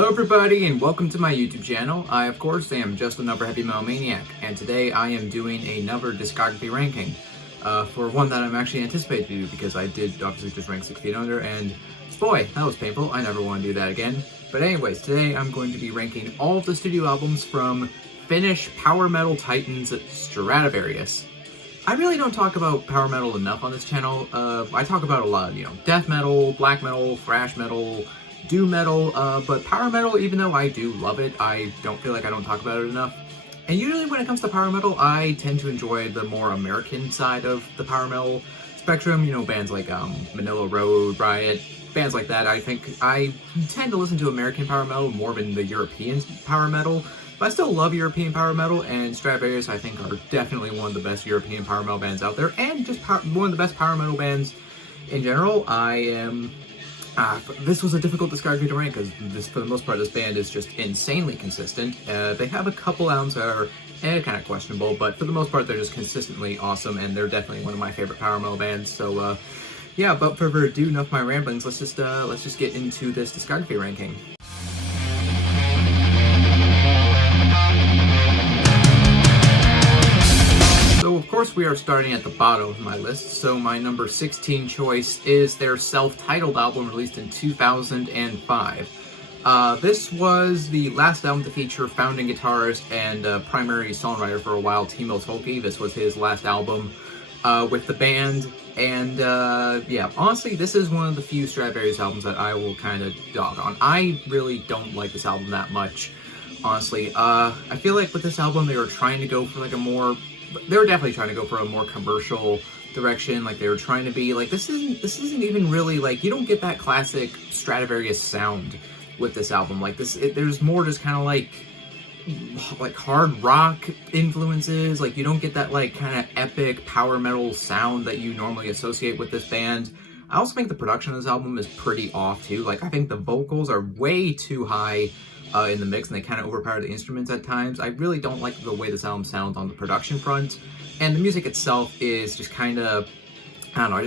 Hello everybody and welcome to my YouTube channel. I of course am just another heavy metal maniac, and today I am doing another discography ranking for one that I'm actually anticipating to do because I did obviously just rank 6 feet under, and boy, that was painful. I never want to do that again. But anyways, today I'm going to be ranking all of the studio albums from Finnish power metal titans Stratovarius. I really don't talk about power metal enough on this channel. I talk about a lot, death metal, black metal, thrash metal, doom metal, but power metal, even though I do love it, I don't feel like I don't talk about it enough. And usually when it comes to power metal, I tend to enjoy the more American side of the power metal spectrum, bands like Manila Road, Riot, bands like that. I think I tend to listen to American power metal more than the European power metal, but I still love European power metal, and Stratovarius I think are definitely one of the best European power metal bands out there, and just one of the best power metal bands in general. This was a difficult discography to rank because for the most part, this band is just insanely consistent. They have a couple albums that are kind of questionable, but for the most part, they're just consistently awesome, and they're definitely one of my favorite power metal bands. So, yeah, without further ado, enough of my ramblings. Let's just get into this discography ranking. So of course we are starting at the bottom of my list, so my number 16 choice is their self-titled album released in 2005. This was the last album to feature founding guitarist and primary songwriter for a while, Timo Tolkki. This was his last album with the band, and yeah, honestly, this is one of the few Stratovarius albums that I will kind of dog on. I really don't like this album that much, honestly. I feel like with this album they were trying to go for they were definitely trying to go for a more commercial direction. Like, they were trying to be like, this isn't even really, like, you don't get that classic Stratovarius sound with this album. Like, there's more just kind of like hard rock influences. Like, you don't get that like kind of epic power metal sound that you normally associate with this band. I also think the production of this album is pretty off too. Like, I think the vocals are way too high in the mix, and they kind of overpower the instruments at times. I really don't like the way this album sounds on the production front, and the music itself is just kind of, I don't know, I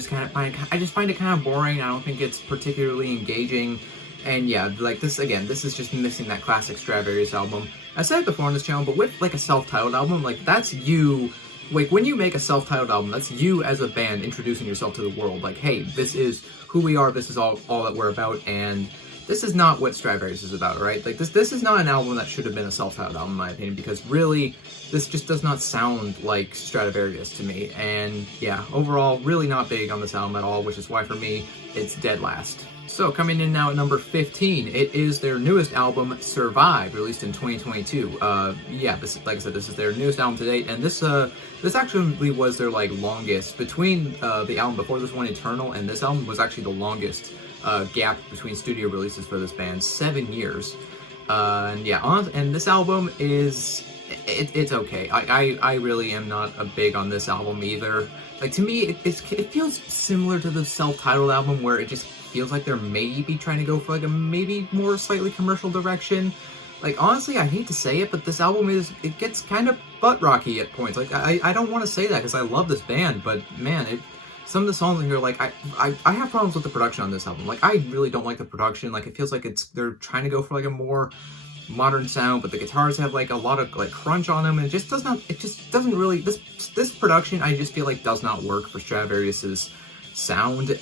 just find it kind of boring. I don't think it's particularly engaging, and yeah, like this is just missing that classic Stratovarius album. I said it before on this channel, but with like a self-titled album, like that's you. Like, when you make a self-titled album, that's you as a band introducing yourself to the world. Like, hey, this is who we are, this is all that we're about, and this is not what Stratovarius is about, right? Like, this is not an album that should have been a self-titled album, in my opinion, because really, this just does not sound like Stratovarius to me. And yeah, overall, really not big on this album at all, which is why, for me, it's dead last. So, coming in now at number 15, it is their newest album, Survive, released in 2022. Yeah, like I said, this is their newest album to date, and this actually was their, like, longest. Between the album before this one, Eternal, and this album was actually the longest gap between studio releases for this band, 7 years. And yeah, and this album is, it's okay. I really am not a big on this album either. Like, to me, it feels similar to the self-titled album, where it just feels like they're maybe trying to go for like a maybe more slightly commercial direction. Like, honestly, I hate to say it, but this album it gets kind of butt rocky at points. Like, I don't want to say that because I love this band, but man, some of the songs in here, like, I have problems with the production on this album. Like, I really don't like the production. Like, it feels like they're trying to go for like a more modern sound, but the guitars have like a lot of like crunch on them, and it just doesn't really, this production, I just feel like does not work for Stratovarius's sound.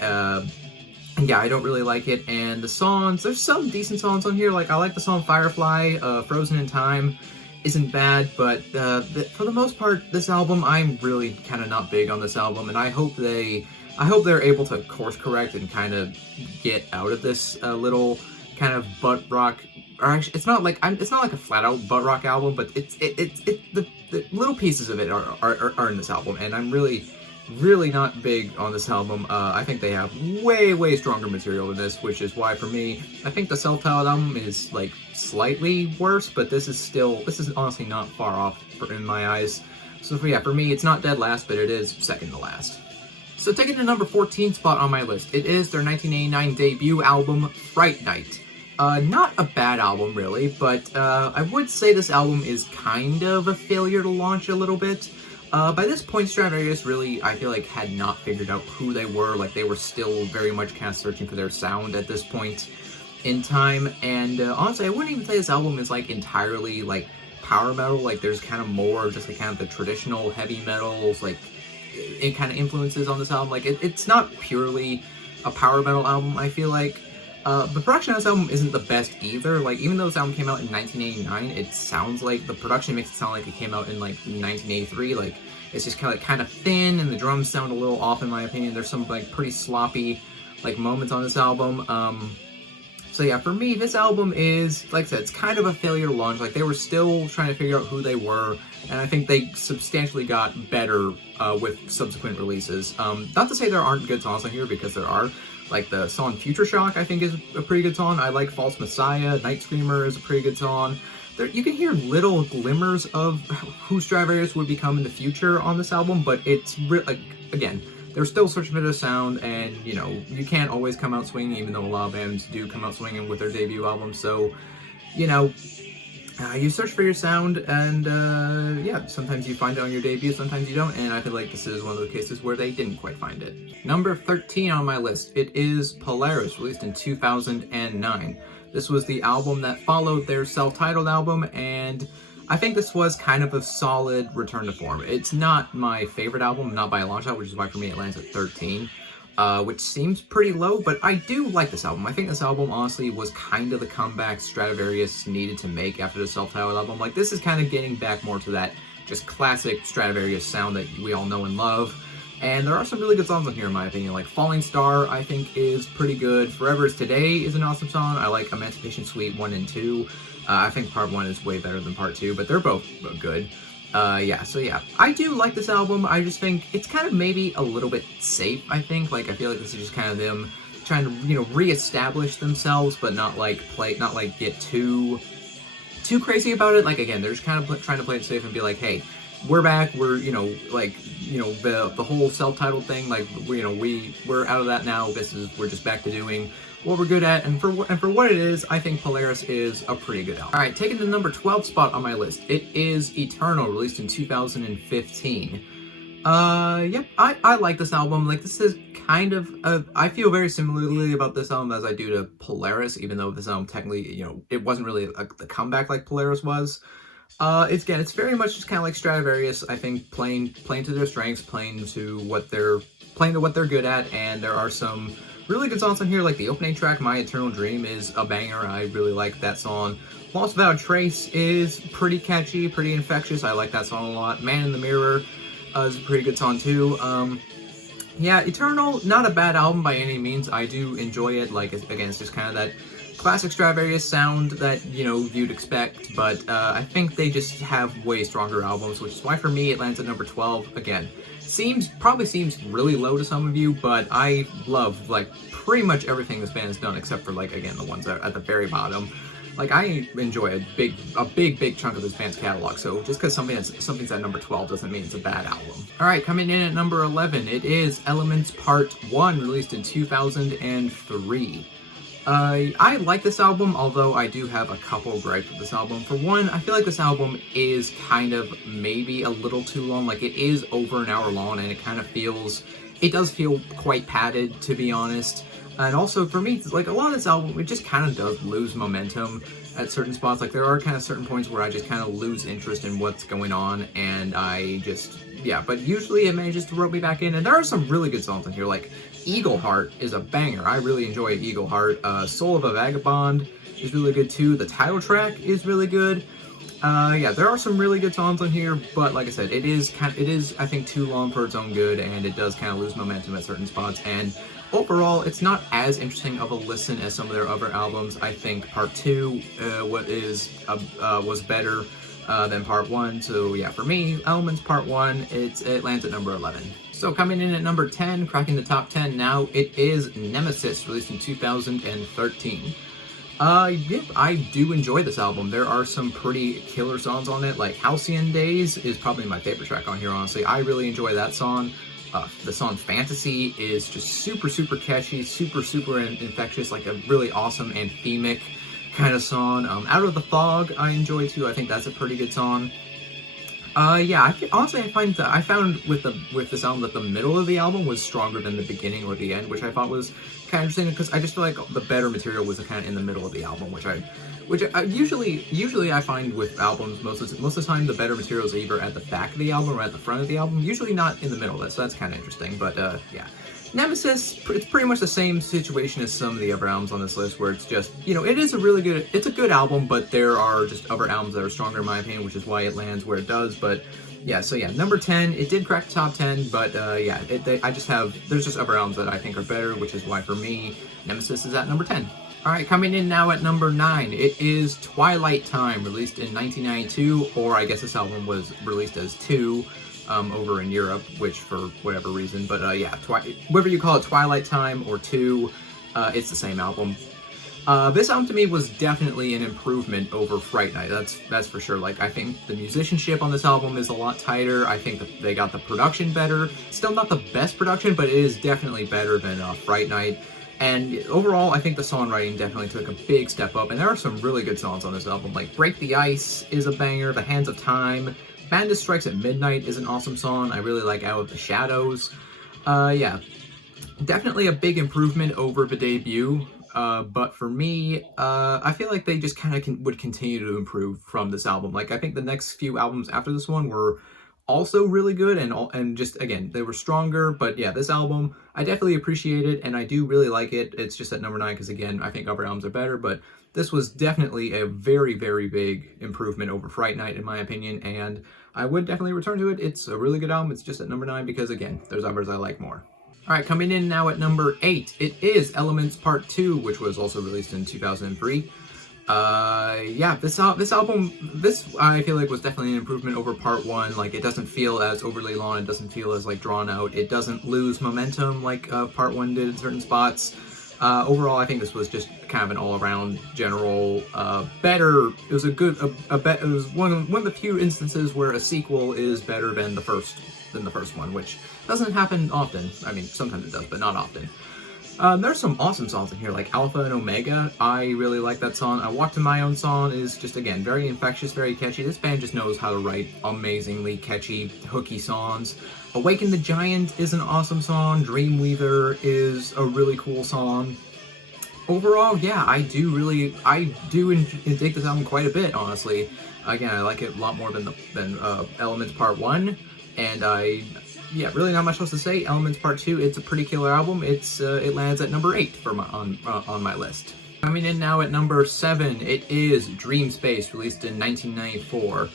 Yeah, I don't really like it. And the songs, there's some decent songs on here. Like, I like the song Firefly. Frozen in Time isn't bad, but for the most part, this album, I'm really kind of not big on this album, and I hope they're able to course correct and kind of get out of this little kind of butt rock. Or actually, it's not like a flat out butt rock album, but the little pieces of it are in this album, and I'm really not big on this album. I think they have way stronger material than this, which is why, for me, I think the self-titled album is like slightly worse, but this is honestly not far off in my eyes. So yeah, for me, it's not dead last, but it is second to last. So taking the number 14 spot on my list, it is their 1989 debut album, Fright Night. Not a bad album, really, but I would say this album is kind of a failure to launch a little bit. By this point, Stratovarius really, I feel like, had not figured out who they were. Like, they were still very much kind of searching for their sound at this point. in time. And honestly, I wouldn't even say this album is like entirely like power metal. Like there's kind of more just like kind of the traditional heavy metals, like it kind of influences on this album. Like it's not purely a power metal album, I feel like. The production on this album isn't the best either. Like, even though this album came out in 1989, it sounds like the production makes it sound like it came out in like 1983. Like, it's just kind of thin, and the drums sound a little off in my opinion. There's some like pretty sloppy like moments on this album. So yeah, for me, this album is, like I said, it's kind of a failure to launch. Like, they were still trying to figure out who they were, and I think they substantially got better with subsequent releases. Not to say there aren't good songs on here, because there are. Like, the song Future Shock, I think, is a pretty good song. I like False Messiah. Night Screamer is a pretty good song. You can hear little glimmers of who Stratovarius would become in the future on this album, but it's like, again, they're still searching for their sound, and, you know, you can't always come out swinging, even though a lot of bands do come out swinging with their debut album. So, you know, you search for your sound, and yeah, sometimes you find it on your debut, sometimes you don't, and I feel like this is one of the cases where they didn't quite find it. Number 13 on my list, it is Polaris, released in 2009. This was the album that followed their self-titled album, and I think this was kind of a solid return to form. It's not my favorite album, not by a long shot, which is why for me it lands at 13. Which seems pretty low, but I do like this album. I think this album, honestly, was kind of the comeback Stratovarius needed to make after the self-titled album. Like, this is kind of getting back more to that just classic Stratovarius sound that we all know and love. And there are some really good songs on here, in my opinion. Like, Falling Star, I think, is pretty good. Forever is Today is an awesome song. I like Emancipation Suite 1 and 2. I think Part 1 is way better than Part 2, but they're both good. Yeah, so yeah, I do like this album. I just think it's kind of maybe a little bit safe, I think. Like, I feel like this is just kind of them trying to, you know, re-establish themselves, but not like get too crazy about it. Like, again, they're just kind of trying to play it safe and be like, hey, we're back. We're, you know, like, you know, the whole self-titled thing, like, you know, we're out of that now. We're just back to doing what we're good at, and for what it is, I think Polaris is a pretty good album. Alright, taking the number 12 spot on my list, it is Eternal, released in 2015. Yep, I like this album. Like, this is kind of, I feel very similarly about this album as I do to Polaris, even though this album technically, you know, it wasn't really the comeback like Polaris was. It's very much just kind of like Stratovarius, I think, playing to their strengths, playing to what they're good at, and there are some really good songs on here. Like the opening track, My Eternal Dream, is a banger. I really like that song. Lost Without a Trace is pretty catchy, pretty infectious. I like that song a lot. Man in the Mirror is a pretty good song too. Yeah, Eternal, not a bad album by any means. I do enjoy it. Like, again, it's just kind of that classic Stratovarius sound that, you know, you'd expect, but I think they just have way stronger albums, which is why for me it lands at number 12. Again, probably seems really low to some of you, but I love, like, pretty much everything this band has done, except for, like, again, the ones at the very bottom. Like, I enjoy a big chunk of this band's catalog, so just because something's at number 12 doesn't mean it's a bad album. Alright, coming in at number 11, it is Elements Part 1, released in 2003. I like this album, although I do have a couple gripes with this album. For one, I feel like this album is kind of maybe a little too long. Like, it is over an hour long, and it does feel quite padded, to be honest. And also, for me, like, a lot of this album, it just kind of does lose momentum at certain spots. Like, there are kind of certain points where I just kind of lose interest in what's going on, and but usually it manages to rope me back in. And there are some really good songs on here, like Eagle Heart is a banger. I really enjoy Eagle Heart. Soul of a Vagabond is really good too. The title track is really good. Yeah, there are some really good songs on here, but like I said, it is I think too long for its own good, and it does kind of lose momentum at certain spots. And overall, it's not as interesting of a listen as some of their other albums. I think Part 2 was better than Part 1. So yeah, for me, Elements Part 1, it lands at number 11. So coming in at number 10, cracking the top 10 now, it is Nemesis, released in 2013. Yep, I do enjoy this album. There are some pretty killer songs on it, like Halcyon Days is probably my favorite track on here, honestly. I really enjoy that song. The song Fantasy is just super catchy, super infectious, like a really awesome anthemic kind of song. Out of the Fog I enjoy too. I think that's a pretty good song. Yeah, honestly, I found with this album that the middle of the album was stronger than the beginning or the end, which I thought was kind of interesting because I just feel like the better material was kind of in the middle of the album, which I usually I find with albums most of the time the better material is either at the back of the album or at the front of the album, usually not in the middle. So that's kind of interesting, but yeah. Nemesis, it's pretty much the same situation as some of the other albums on this list, where it's just, it's a good album, but there are just other albums that are stronger in my opinion, which is why it lands where it does. But yeah, so yeah, number 10, it did crack the top 10, but yeah, there's just other albums that I think are better, which is why for me, Nemesis is at number 10. All right, coming in now at number 9, it is Twilight Time, released in 1992, or I guess this album was released as 2, over in Europe, which for whatever reason, but yeah, whether you call it Twilight Time or 2, it's the same album. This album to me was definitely an improvement over Fright Night, that's for sure. Like, I think the musicianship on this album is a lot tighter, I think that they got the production better, still not the best production, but it is definitely better than Fright Night. And overall, I think the songwriting definitely took a big step up, and there are some really good songs on this album, like Break the Ice is a banger, The Hands of Time, Bandit Strikes at Midnight is an awesome song. I really like Out of the Shadows. Yeah, definitely a big improvement over the debut. But for me, I feel like they just kind of would continue to improve from this album. Like, I think the next few albums after this one were also really good, and just, again, they were stronger. But yeah, this album, I definitely appreciate it, and I do really like it. It's just at number 9 because, again, I think other albums are better, but this was definitely a very, very big improvement over Fright Night, in my opinion, and I would definitely return to it. It's a really good album. It's just at number 9 because, again, there's others I like more. All right, coming in now at number 8, it is Elements Part 2, which was also released in 2003. Yeah, this album, I feel like was definitely an improvement over Part 1. Like, it doesn't feel as overly long, it doesn't feel as, like, drawn out, it doesn't lose momentum like Part 1 did in certain spots. Overall, I think this was just kind of an all-around general better. It was it was one of the few instances where a sequel is better than the first one, which doesn't happen often. I mean, sometimes it does, but not often. There's some awesome songs in here, like Alpha and Omega. I really like that song. I Walk to My Own Song is just, again, very infectious, very catchy. This band just knows how to write amazingly catchy, hooky songs. Awaken the Giant is an awesome song. Dreamweaver is a really cool song. Overall, yeah, I do dig this album quite a bit, honestly. Again, I like it a lot more than Elements Part 1, and yeah, really not much else to say. Elements Part 2, it's a pretty killer album. It lands at number 8 on my list. Coming in now at number 7, it is Dream Space, released in 1994.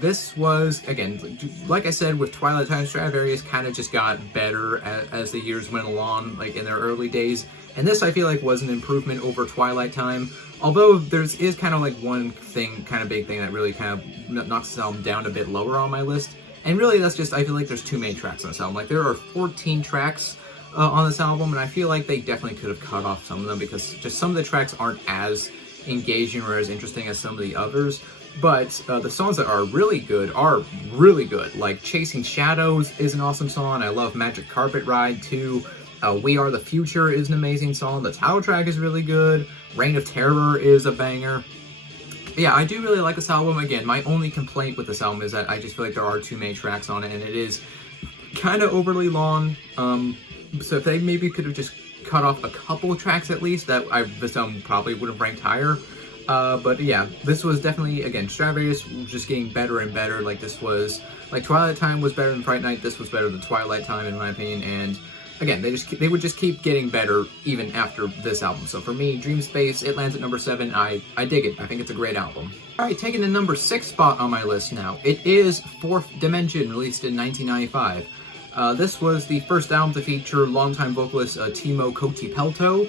This was, again, like I said, with Twilight Time, Stratovarius kind of just got better as the years went along, like in their early days. And this, I feel like, was an improvement over Twilight Time. Although is kind of like one thing, kind of big thing that really kind of knocks this album down a bit lower on my list. And really, that's just, I feel like there's too many tracks on this album. Like, there are 14 tracks on this album, and I feel like they definitely could have cut off some of them because just some of the tracks aren't as engaging or as interesting as some of the others. But the songs that are really good. Like Chasing Shadows is an awesome song. I love Magic Carpet Ride too. We Are the Future is an amazing song. The title track is really good. Reign of Terror is a banger. Yeah, I do really like this album. Again, my only complaint with this album is that I just feel like there are too many tracks on it, and it is kind of overly long. So if they maybe could have just cut off a couple of tracks at least, this album probably would have ranked higher. But yeah, this was definitely, again, Stratovarius was just getting better and better. Like, Twilight Time was better than Fright Night. This was better than Twilight Time, in my opinion. And again, they would just keep getting better even after this album. So for me, Dream Space, it lands at number 7. I dig it. I think it's a great album. All right, taking the number 6 spot on my list now. It is Fourth Dimension, released in 1995. This was the first album to feature longtime vocalist Timo Kotipelto.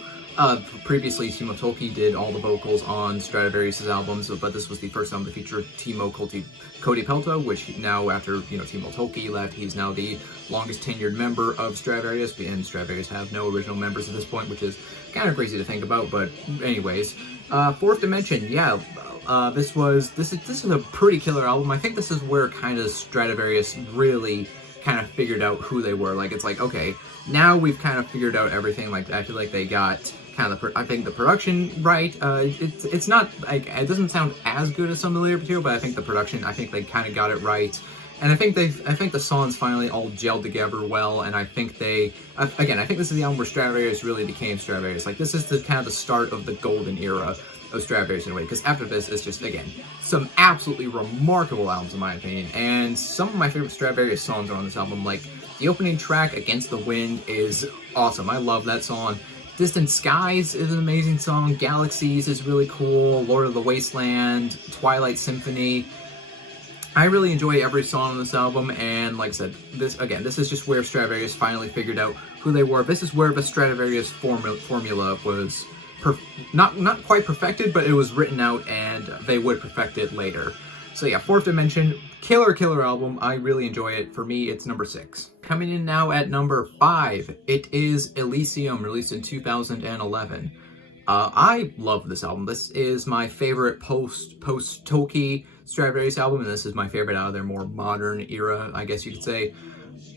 Previously, Timo Tolkki did all the vocals on Stratovarius' albums, but this was the first album to feature Timo Kotipelto, which now, after Timo Tolkki left, he's now the longest tenured member of Stratovarius, and Stratovarius have no original members at this point, which is kind of crazy to think about. But anyways, Fourth Dimension, yeah, this is a pretty killer album. I think this is where kind of Stratovarius really kind of figured out who they were. Like, it's like, okay, now we've kind of figured out everything. Like, I feel like they got kind of I think the production right. It's not like, it doesn't sound as good as some of the later material, but I think the production, I think they kind of got it right. And I think the songs finally all gelled together well, and I think again, I think this is the album where Stratovarius really became Stratovarius. Like, this is the kind of the start of the golden era of Stratovarius in a way, because after this, it's just, again, some absolutely remarkable albums in my opinion, and some of my favorite Stratovarius songs are on this album. Like, the opening track, Against the Wind, is awesome. I love that song. Distant Skies is an amazing song. Galaxies is really cool. Lord of the Wasteland, Twilight Symphony. I really enjoy every song on this album, and like I said, this is just where Stratovarius finally figured out who they were. This is where the Stratovarius formula was not quite perfected, but it was written out, and they would perfect it later. So yeah, Fourth Dimension, killer album. I really enjoy it. For me, it's number 6. Coming in now at number 5, it is Elysium, released in 2011. I love this album. This is my favorite post-Tolkien Stratovarius album, and this is my favorite out of their more modern era, I guess you could say.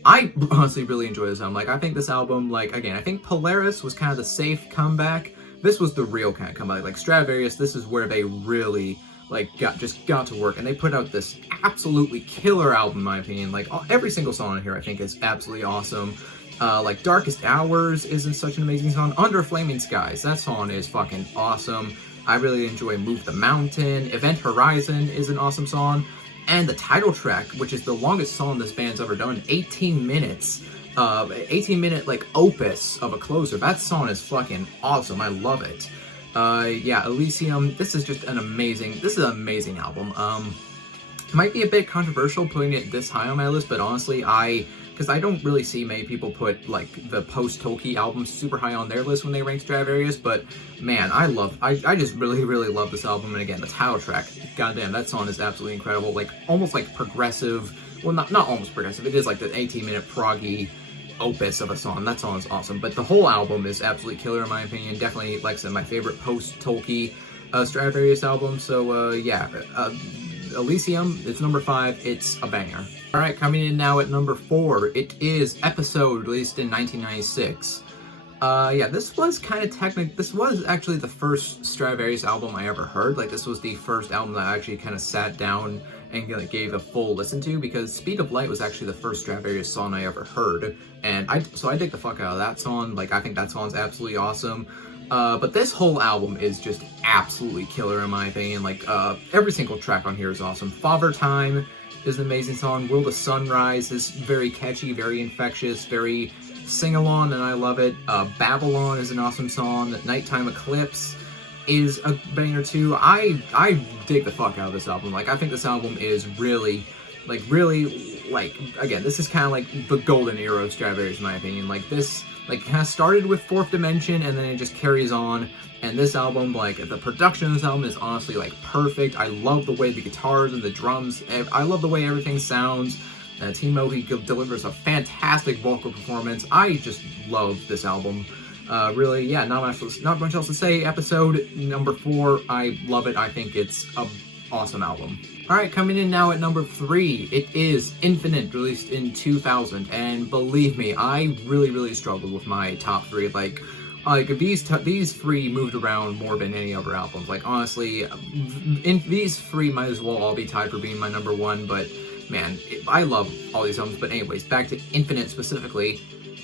I honestly really enjoy this album. Like, I think this album, like, again, I think Polaris was kind of the safe comeback. This was the real kind of comeback. Like, Stratovarius, this is where they really, like, got to work, and they put out this absolutely killer album, in my opinion. Like, every single song on here, I think, is absolutely awesome. Like, Darkest Hours is such an amazing song. Under Flaming Skies, that song is fucking awesome. I really enjoy Move the Mountain. Event Horizon is an awesome song. And the title track, which is the longest song this band's ever done, 18 minutes. 18-minute, like, opus of a closer. That song is fucking awesome. I love it. Yeah, Elysium, this is an amazing album. It might be a bit controversial putting it this high on my list, but honestly, because I don't really see many people put, like, the post-Tolkien albums super high on their list when they rank Stratovarius, but man, I just really love this album. And again, the title track, goddamn, that song is absolutely incredible. Like, almost like progressive, well, not almost progressive, it is like the 18-minute proggy opus of a song. That song is awesome, but the whole album is absolutely killer in my opinion. Definitely, like I said, my favorite post-Tolkien Stratovarius album. So yeah, Elysium, it's number 5. It's a banger. Alright, coming in now at number 4, it is Episode, released in 1996. Yeah, this was actually the first Stratovarius album I ever heard. Like, this was the first album that I actually kind of sat down and gave a full listen to, because Speed of Light was actually the first Stratovarius song I ever heard, and I dig the fuck out of that song. Like, I think that song's absolutely awesome. But this whole album is just absolutely killer in my opinion. Like, every single track on here is awesome. Father Time is an amazing song. Will the Sunrise is very catchy, very infectious, very sing-along, and I love it. Babylon is an awesome song. Nighttime Eclipse is a banger too. I dig the fuck out of this album. Like, I think this album is really, again, this is kind of like the golden era of Stratovarius in my opinion. Like, this, like, has started with Fourth Dimension, and then it just carries on. And this album, like, the production of this album is honestly, like, perfect. I love the way the guitars and the drums, I love the way everything sounds. Timo, he delivers a fantastic vocal performance. I just love this album. Really, yeah, not much else to say. Episode number 4, I love it. I think it's an awesome album. Alright, coming in now at number 3, it is Infinite, released in 2000. And believe me, I really struggled with my top 3. Like these 3 moved around more than any other albums. Like, honestly, these 3 might as well all be tied for being my number 1, but man, I love all these albums. But anyways, back to Infinite specifically.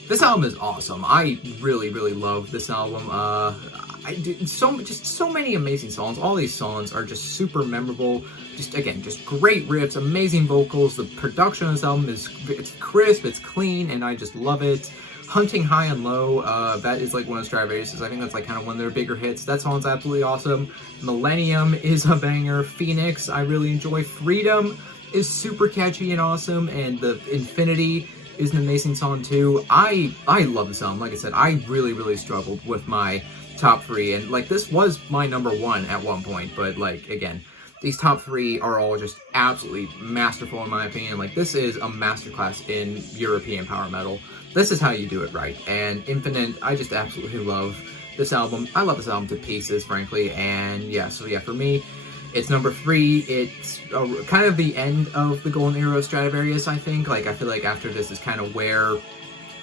This album is awesome. I really love this album. I did so many amazing songs. All these songs are just super memorable. Just great riffs, amazing vocals. The production on this album it's crisp, it's clean, and I just love it. Hunting High and Low, that is like one of Stratovarius'. I think that's like kind of one of their bigger hits. That song's absolutely awesome. Millennium is a banger. Phoenix, I really enjoy. Freedom is super catchy and awesome, and the Infinity is an amazing song too. I love this album. Like I said, I really struggled with my top 3, and like, this was my number 1 at one point, but like, again, these top 3 are all just absolutely masterful in my opinion. Like, this is a masterclass in European power metal. This is how you do it right. And Infinite, I just absolutely love this album. I love this album to pieces, frankly. And yeah, so yeah, for me, It's number 3. It's kind of the end of the golden era of Stratovarius, I think. Like, I feel like after this is kind of where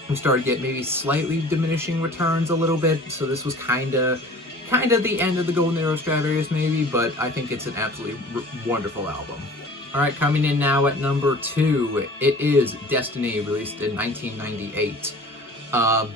we started getting maybe slightly diminishing returns a little bit. So this was kind of the end of the golden era of Stratovarius, maybe. But I think it's an absolutely wonderful album. All right, coming in now at number 2, it is Destiny, released in 1998.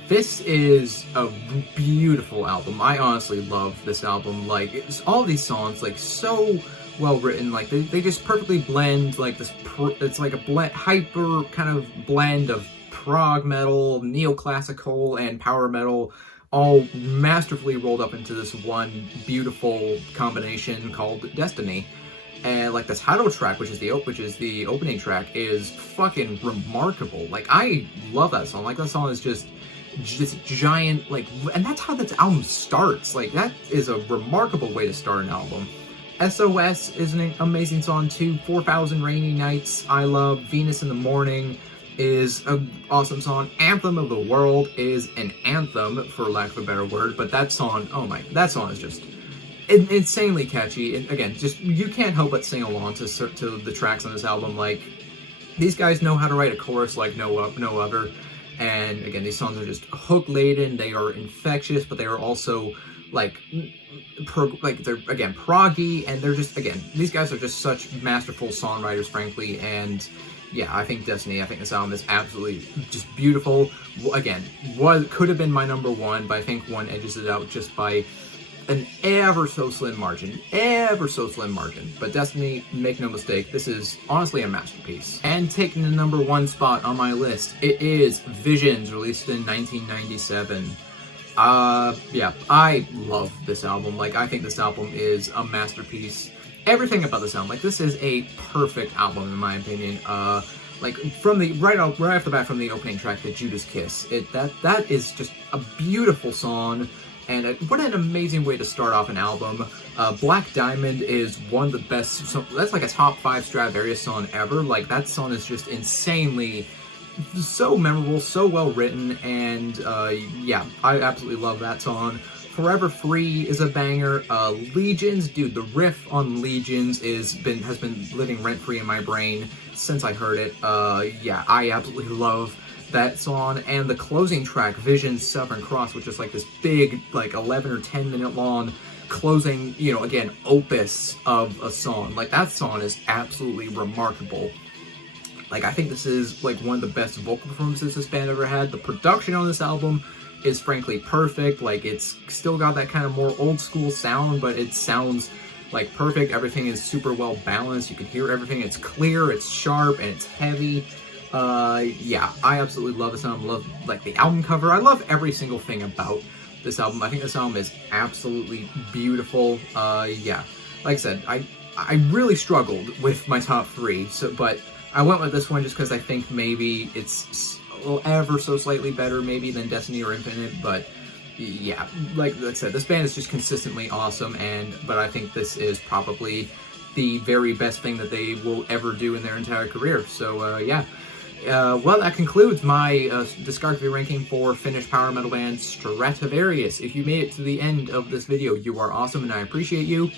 This is a beautiful album. I honestly love this album. Like, all these songs, like, so well written. Like, they just perfectly blend, like, it's like a hyper kind of blend of prog metal, neoclassical, and power metal, all masterfully rolled up into this one beautiful combination called Destiny. And like the title track, which is the opening track, is fucking remarkable. Like, I love that song. Like, that song is just giant, like, and that's how this album starts. Like, that is a remarkable way to start an album. SOS is an amazing song too. 4,000 Rainy Nights, I love. Venus in the Morning is an awesome song. Anthem of the World is an anthem, for lack of a better word. But that song, that song is just insanely catchy. And again, just you can't help but sing along to the tracks on this album. Like, these guys know how to write a chorus like no other. And again, these songs are just hook laden. They are infectious, but they are also like they're again proggy, and they're just, again, these guys are just such masterful songwriters, frankly. And yeah, I think this album is absolutely just beautiful. Again, what could have been my number 1, but I think one edges it out just by an ever so slim margin. But Destiny, make no mistake, this is honestly a masterpiece. And taking the number 1 spot on my list, it is Visions, released in 1997. Yeah, I love this album. Like, I think this album is a masterpiece. Everything about this album, like, this is a perfect album in my opinion. Like, from the right off the bat, from the opening track, the Judas Kiss, that is just a beautiful song. And what an amazing way to start off an album. Black Diamond is one of the best, that's like a top 5 Stratovarius song ever. Like, that song is just insanely, so memorable, so well written, and yeah, I absolutely love that song. Forever Free is a banger. Legions, dude, the riff on Legions has been living rent-free in my brain since I heard it. Yeah, I absolutely love that song. And the closing track, Visions, Southern Cross, which is like this big, like 11 or 10 minute long closing, you know, again, opus of a song. Like, that song is absolutely remarkable. Like, I think this is like one of the best vocal performances this band ever had. The production on this album is frankly perfect. Like, it's still got that kind of more old school sound, but it sounds like perfect. Everything is super well balanced. You can hear everything. It's clear, it's sharp, and it's heavy. Yeah, I absolutely love this album. Love, like, the album cover. I love every single thing about this album. I think this album is absolutely beautiful. Yeah, like I said, I really struggled with my top 3, but I went with this one just because I think maybe it's ever so slightly better maybe than Destiny or Infinite. But yeah, like I said, this band is just consistently awesome, but I think this is probably the very best thing that they will ever do in their entire career. So yeah. Well, that concludes my discography ranking for Finnish power metal band Stratovarius. If you made it to the end of this video, you are awesome, and I appreciate you.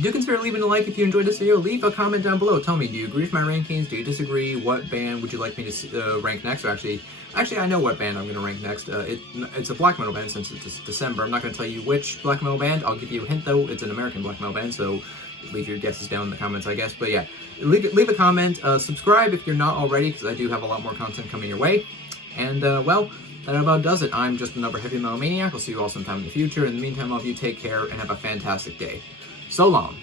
Do consider leaving a like if you enjoyed this video. Leave a comment down below. Tell me, do you agree with my rankings? Do you disagree? What band would you like me to rank next? Or actually, I know what band I'm going to rank next. It's a black metal band since it's December. I'm not going to tell you which black metal band. I'll give you a hint, though. It's an American black metal band, so leave your guesses down in the comments, I guess. But yeah, leave a comment. Subscribe if you're not already, because I do have a lot more content coming your way. And, well, that about does it. I'm just another heavy metal maniac. I'll see you all sometime in the future. In the meantime, all of you take care and have a fantastic day. So long.